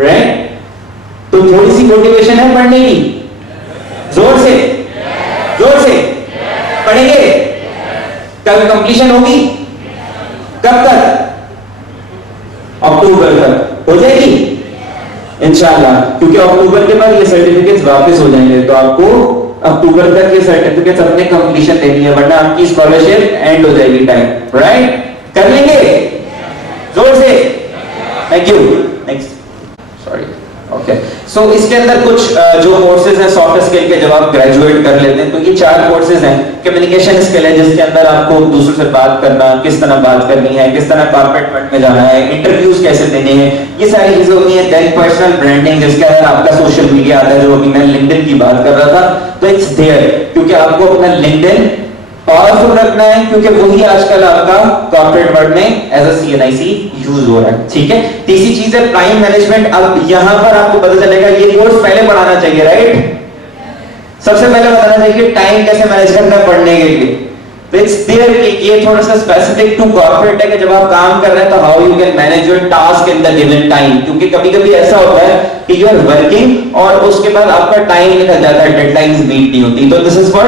Right? तो थोड़ी सी motivation है पढ़ने की, जोर से पढ़ेंगे। कब कंप्लीशन होगी? कब तक? अक्टूबर तक हो जाएगी इंशाल्लाह, क्योंकि अक्टूबर के बाद ये सर्टिफिकेट्स वापस हो जाएंगे, तो आपको अक्टूबर तक ये सर्टिफिकेट्स अपने कंप्लीशन देनी है, वरना आपकी स्कॉलरशिप एंड हो जाएगी टाइम। राइट? कर लेंगे जोर से। Thank you. Next, sorry. Okay, so इसके अंदर कुछ जो कोर्सेज हैं सॉफ्ट स्किल के, जब आप ग्रेजुएट कर लेते हैं तो ये 4 कोर्सेज हैं। कम्युनिकेशन स्किल है, जिसके अंदर आपको दूसरों से बात करना, किस तरह बात करनी है, किस तरह कॉर्पोरेट वर्ल्ड में जाना है, इंटरव्यूज कैसे देने हैं, ये सारी चीजें होती हैं। देन पर्सनल ब्रांडिंग, जिसके अंदर आपका सोशल मीडिया आता है, जो अभी मैं लिंक्डइन की बात कर रहा था, तो इट्स देयर, क्योंकि आपको अपना लिंक्डइन पावरफुल रखना है, क्योंकि वही आजकल आपका कॉर्पोरेट वर्ल्ड में एज अ CNIC यूज हो रहा है। ठीक है। तीसरी चीज है टाइम मैनेजमेंट। अब यहां पर आपको पता चलेगा, ये कोर्स पहले पढ़ाना चाहिए, राइट? सबसे पहले बताना चाहिए कि टाइम कैसे मैनेज करना है पढ़ने के लिए। इट्स देयर कि ये थोड़ा सा स्पेसिफिक टू कॉर्पोरेट है, कि जब आप काम कर रहे हैं तो how you can manage your task in the given time, क्योंकि कभी-कभी ऐसा होता है कि यू आर वर्किंग और उसके बाद आपका टाइम निकल जाता है, डेडलाइंस मीट नहीं होती, तो this is for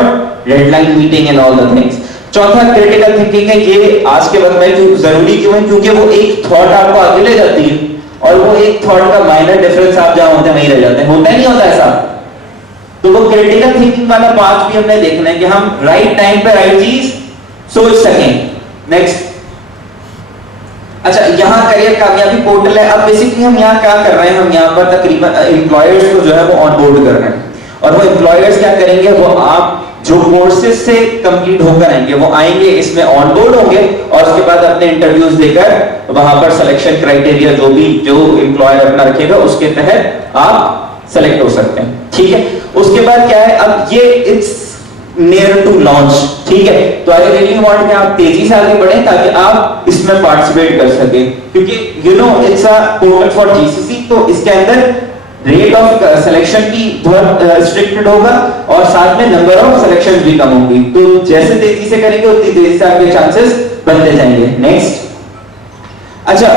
deadline meeting and all the things. चौथा क्रिटिकल थिंकिंग है। ये आज के वक्त में जरूरी क्यों है? क्योंकि वो एक थॉट आपको आगे ले जाती है, और वो एक थॉट का माइनर डिफरेंस आप जहां होते नहीं रह जाते। होता ही नहीं होता ऐसा? तो वो क्रिटिकल थिंकिंग वाला पार्ट भी हमने देखना है, कि हम राइट टाइम पे राइट चीज सोच सकें। नेक्स्ट, अच्छा, यहाँ करियर कामयाबी पोर्टल है। अब बेसिकली हम यहाँ क्या कर रहे हैं, हम यहाँ पर तकरीबन एम्प्लॉयर्स को जो है वो ऑनबोर्ड कर रहे हैं, और वो एम्प्लॉयर्स क्या करेंगे, वो आप जो कोर्सेज से कंप्लीट होकर आएंगे वो आएंगे, इसमें ऑनबोर्ड होंगे, और उसके बाद अपने इंटरव्यूज देकर वहां पर सिलेक्शन क्राइटेरिया जो एम्प्लॉयर अपना रखेगा उसके तहत आप सेलेक्ट हो सकते हैं। ठीक है। उसके बाद क्या है, अब ये इट्स नियर टू लॉन्च। ठीक है। तो आई रियली वांट कि आप तेजी से आगे बढ़ें, ताकि आप इसमें पार्टिसिपेट कर सके, क्योंकि you know it's a portal for GCC, तो इसके अंदर रेट ऑफ सिलेक्शन भी बहुत रिस्ट्रिक्टेड होगा, और साथ में नंबर ऑफ सिलेक्शंस भी कम होंगी। तो जैसे तेजी से करेंगे उतनी तेजी से आपके चांसेस बनते जाएंगे। नेक्स्ट, अच्छा,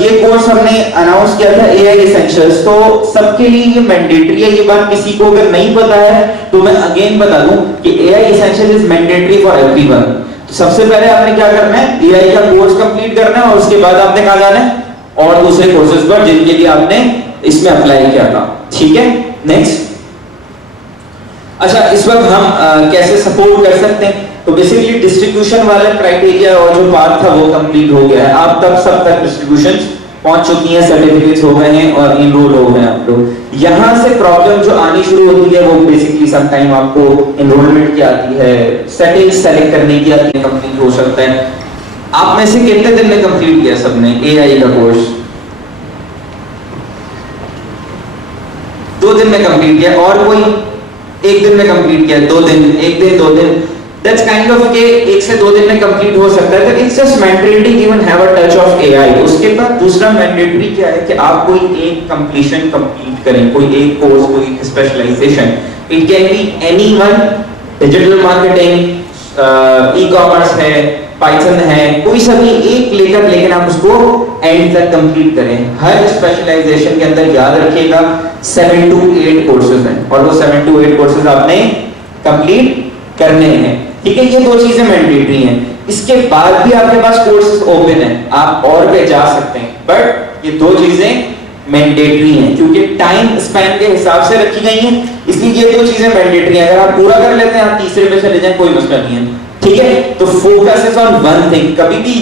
ये कोर्स हमने अनाउंस किया था AI एसेंशियल्स, तो सबके लिए ये मैंडेटरी है। ये बात किसी को अगर नहीं पता है तो मैं अगेन बता दूं कि AI essential is mandatory for everyone. तो सबसे पहले आपने क्या करना है, AI का कोर्स कंप्लीट करना है, और उसके बाद आपने कहां जाना है, और दूसरे कोर्सेज पर जिनके लिए आपने इसमें अप्लाई किया था। ठीक है। नेक्स्ट, अच्छा, इस वक्त हम कैसे सपोर्ट कर सकते हैं, तो बेसिकली डिस्ट्रीब्यूशन वाला क्राइटेरिया और जो पार्ट था वो कंप्लीट हो गया है। आप तब सब तक डिस्ट्रीब्यूशंस पहुंच चुकी हैं, सर्टिफिकेट्स हो गए हैं और इनरोल हो गए हैं आप लोग। यहां से प्रॉब्लम जो आनी शुरू होती है वो बेसिकली सम टाइम आपको एनरोलमेंट की आती है, सेटिंग्स सेलेक्ट करने की आती है, कंप्लीट हो सकता है। आप में से कितने दिन में कंप्लीट किया सबने AI का कोर्स? 2 दिन में कंप्लीट किया, और कोई 1 दिन में कंप्लीट किया, 2 दिन, 1 दिन, 2 दिन, दैट्स काइंड ऑफ के 1 से 2 दिन में कंप्लीट हो सकता है। तो it's just mandatory even have a touch of AI। उसके बाद दूसरा मैंडेटरी क्या है कि आप कोई एक कंप्लीशन कंप्लीट करें, कोई एक कोर्स, कोई specialisation. It can be anyone, digital marketing, e-commerce है, पाइथन है, कोई सा भी एक लेकर, लेकिन आप उसको एंड तक कंप्लीट करें। हर स्पेशलाइजेशन के अंदर याद रखिएगा 7 to 8 कोर्सेज हैं, और वो 7 to 8 कोर्सेज आपने कंप्लीट करने हैं। ठीक है। ये 2 चीजें मैंडेटरी हैं। इसके बाद भी आपके पास कोर्सेज ओपन है, आप और पे जा सकते हैं, बट ये 2 चीजें मैंडेटरी हैं, क्योंकि टाइम स्पैन के हिसाब से रखी गई हैं, इसलिए ये 2 चीजें मैंडेटरी हैं। अगर आप पूरा कर लेते हैं, आप तीसरे पे चले जाएं, कोई मसला नहीं है। ठीक है। तो focus is on one thing. कभी भी